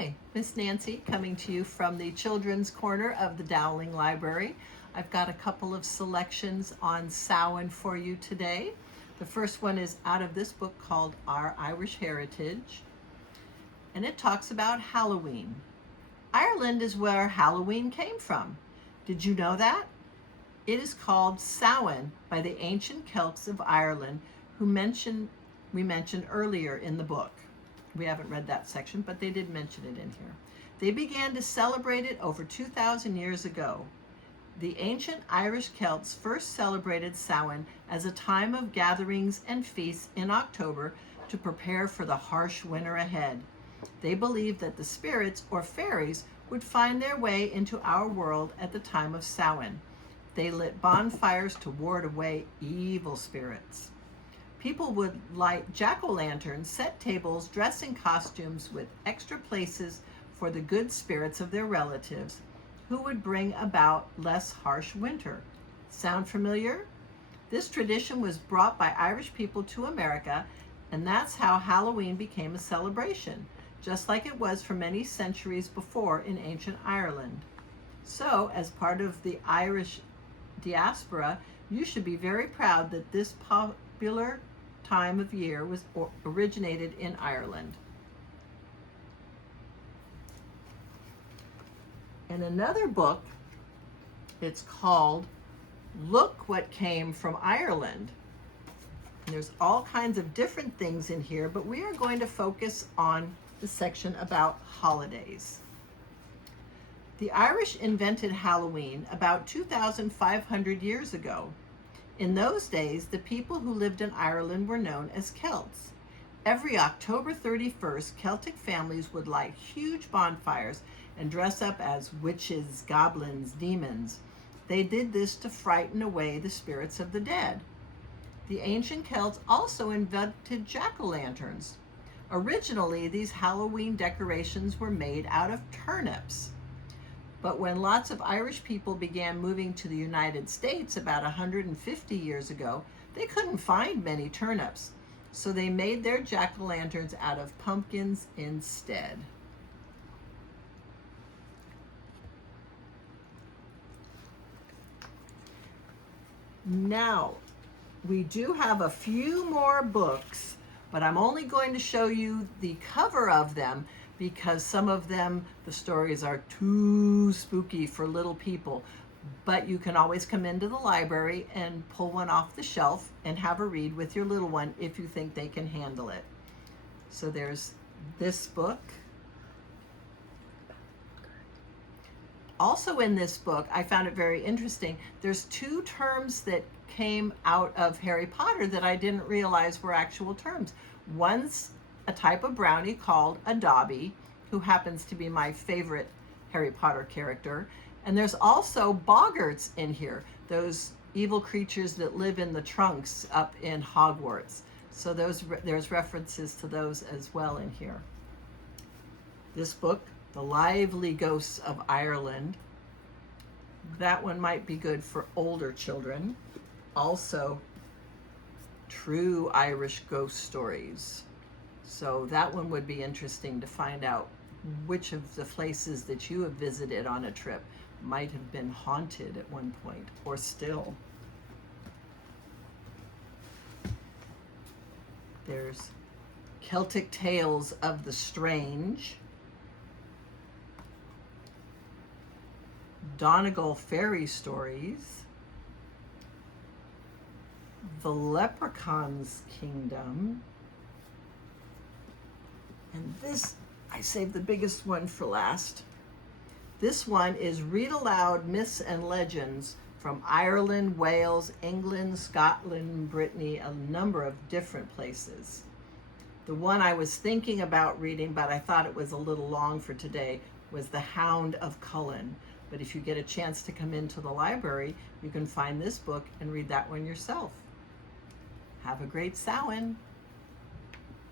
Hi, Miss Nancy coming to you from the Children's Corner of the Dowling Library. I've got a couple of selections on Samhain for you today. The first one is out of this book called Our Irish Heritage, and it talks about Halloween. Ireland is where Halloween came from. Did you know that? It is called Samhain by the ancient Celts of Ireland who we mentioned earlier in the book. We haven't read that section, but they did mention it in here. They began to celebrate it over 2,000 years ago. The ancient Irish Celts first celebrated Samhain as a time of gatherings and feasts in October to prepare for the harsh winter ahead. They believed that the spirits or fairies would find their way into our world at the time of Samhain. They lit bonfires to ward away evil spirits. People would light jack-o'-lanterns, set tables, dress in costumes with extra places for the good spirits of their relatives who would bring about less harsh winter. Sound familiar? This tradition was brought by Irish people to America, and that's how Halloween became a celebration, just like it was for many centuries before in ancient Ireland. So, as part of the Irish diaspora, you should be very proud that this popular time of year was originated in Ireland. In another book, it's called Look What Came from Ireland. And there's all kinds of different things in here, but we are going to focus on the section about holidays. The Irish invented Halloween about 2,500 years ago. In those days, the people who lived in Ireland were known as Celts. Every October 31st, Celtic families would light huge bonfires and dress up as witches, goblins, demons. They did this to frighten away the spirits of the dead. The ancient Celts also invented jack-o'-lanterns. Originally, these Halloween decorations were made out of turnips. But when lots of Irish people began moving to the United States about 150 years ago, they couldn't find many turnips. So they made their jack-o'-lanterns out of pumpkins instead. Now, we do have a few more books, but I'm only going to show you the cover of them because some of them, the stories are too spooky for little people. But you can always come into the library and pull one off the shelf and have a read with your little one if you think they can handle it. So there's this book. Also in this book, I found it very interesting. There's two terms that came out of Harry Potter that I didn't realize were actual terms. One's a type of brownie called a Dobby, who happens to be my favorite Harry Potter character. And there's also boggarts in here, those evil creatures that live in the trunks up in Hogwarts. So there's references to those as well in here. This book, The Lively Ghosts of Ireland, that one might be good for older children. Also, True Irish Ghost Stories. So that one would be interesting to find out which of the places that you have visited on a trip might have been haunted at one point or still. There's Celtic Tales of the Strange, Donegal Fairy Stories, The Leprechaun's Kingdom, and this, I saved the biggest one for last. This one is Read Aloud Myths and Legends from Ireland, Wales, England, Scotland, Brittany, a number of different places. The one I was thinking about reading, but I thought it was a little long for today, was The Hound of Cullen. But if you get a chance to come into the library, you can find this book and read that one yourself. Have a great Samhain.